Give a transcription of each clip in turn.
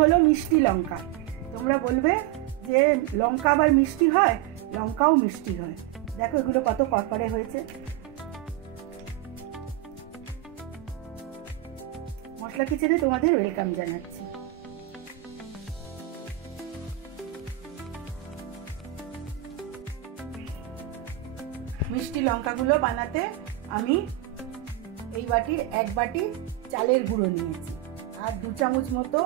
হলো মিষ্টি লঙ্কা। তোমরা বলবে যে লঙ্কা আবার মিষ্টি হয়, লঙ্কাও মিষ্টি হয়। দেখো এগুলো কত করকরে হয়েছে। মশলা কিচেনে তোমাদের ওয়েলকাম জানাচ্ছি। মিষ্টি লঙ্কাগুলো বানাতে আমি এই বাটির 1 বাটি চালের গুঁড়ো নিয়েছি, আর 2 চামচ মতো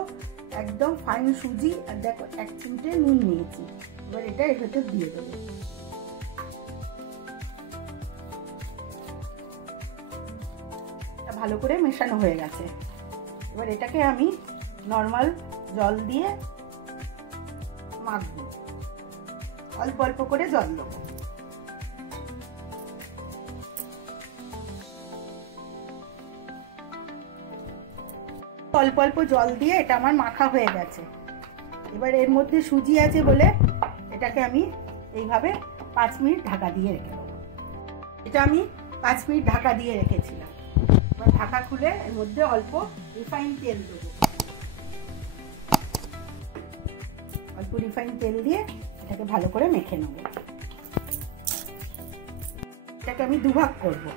একদম ফাইন সুজি, আর দেখো 1 চিমটে নুন নিয়েছি। এবার এটা এর ভেতর দিয়ে দেবো। ভালো করে মেশানো হয়ে গেছে। এবার এটাকে আমি নর্মাল জল দিয়ে মাখবো, অল্প অল্প করে জল দেবো। অল্প অল্প জল দিয়ে এটা আমার মাখা হয়ে গেছে। এবার এর মধ্যে সুজি আছে বলে এটাকে আমি এইভাবে 5 মিনিট ঢাকা দিয়ে রেখে দেবো। এটা আমি 5 মিনিট ঢাকা দিয়ে রেখেছিলাম। এবার ঢাকা খুলে এর মধ্যে অল্প রিফাইন তেল দেবো। অল্প রিফাইন তেল দিয়ে এটাকে ভালো করে মেখে নেব। এটাকে আমি 2 ভাগ করবো।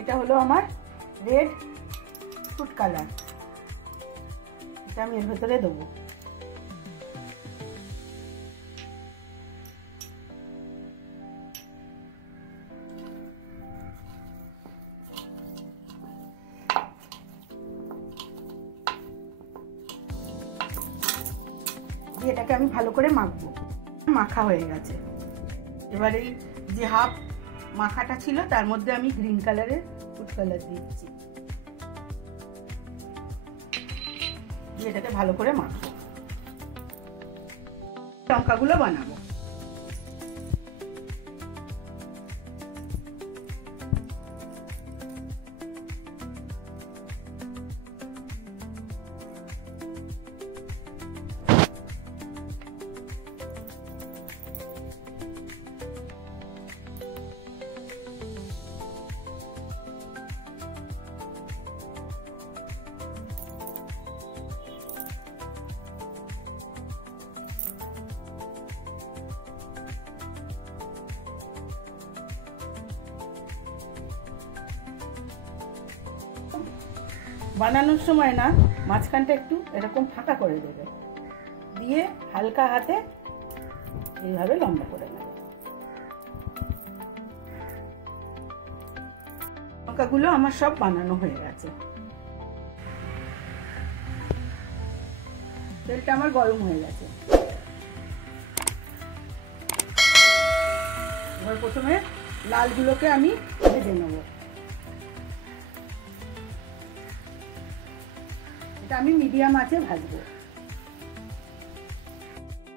এটা হলো আমার রেড ফুড কালার, এটা আমি এর ভেতরে দেবো। দিয়ে এটাকে আমি ভালো করে মাখবো। মাখা হয়ে গেছে। এবার এই যে হাফ মাখাটা ছিল তার মধ্যে আমি গ্রিন কালারের ফুড কালার দিচ্ছি, দিয়ে এটাকে ভালো করে মাখবো। লঙ্কাগুলো বানাবো। বানানোর সময় না মাঝখানটা একটু এরকম ফাঁকা করে দেবে, দিয়ে হালকা হাতে এইভাবে লম্বা করে নেবে। লঙ্কাগুলো আমার সব বানানো হয়ে গেছে। তেলটা আমার গরম হয়ে গেছে। এবার প্রথমে লালগুলোকে আমি ভেজে নেব। এটা আমি মিডিয়াম আঁচে ভাজবো।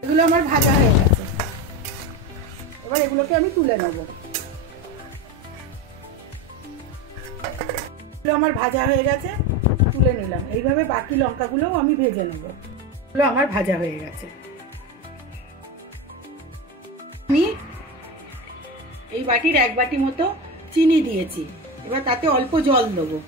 এগুলো আমার ভাজা হয়ে গেছে। এবার এগুলোকে আমি তুলে নেব। এগুলো আমার ভাজা হয়ে গেছে, তুলে নিলাম। এইভাবে বাকি লঙ্কাগুলোও আমি ভেজে নেব। এগুলো আমার ভাজা হয়ে গেছে। আমি এই বাটির 1 বাটি মতো চিনি দিয়েছি। এবার তাতে অল্প জল দেবো।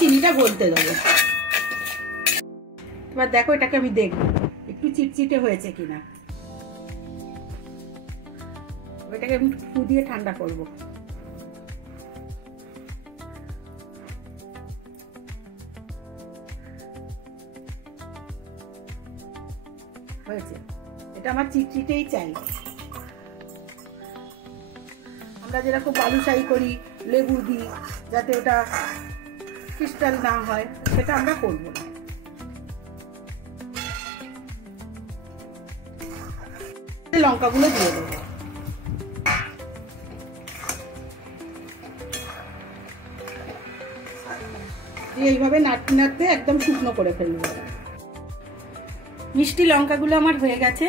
চিনিটা গলতে দেবো। এবার দেখো এটাকে আমি দেখবো একটু চিটচিটে হয়েছে কিনা। এটাকে আমি ফু দিয়ে ঠান্ডা করব। হয়েছে। এটা আমার চিটচিটেই চাই। আমরা যেরকম বালুশাহী করি, লেবু দিই যাতে ওটা ক্রিস্টাল না হয়, সেটা আমরা করবো না। লঙ্কাগুলো দিয়ে দেবো। দিয়ে এইভাবে নাড়তে নাড়তে একদম শুকনো করে ফেলবো। মিষ্টি লঙ্কাগুলো আমার হয়ে গেছে।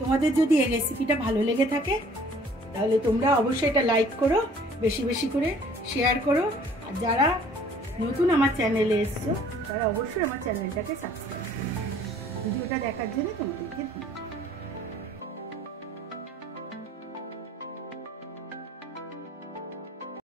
তোমাদের যদি এই রেসিপিটা ভালো লেগে থাকে তাহলে তোমরা অবশ্যই এটা লাইক করো, বেশি বেশি করে শেয়ার করো। আর যারা নতুন আমার চ্যানেলে এসছো তারা অবশ্যই আমার চ্যানেলটাকে সাবস্ক্রাইব করো। ভিডিওটা দেখার জন্য তোমাদেরকে ধন্যবাদ।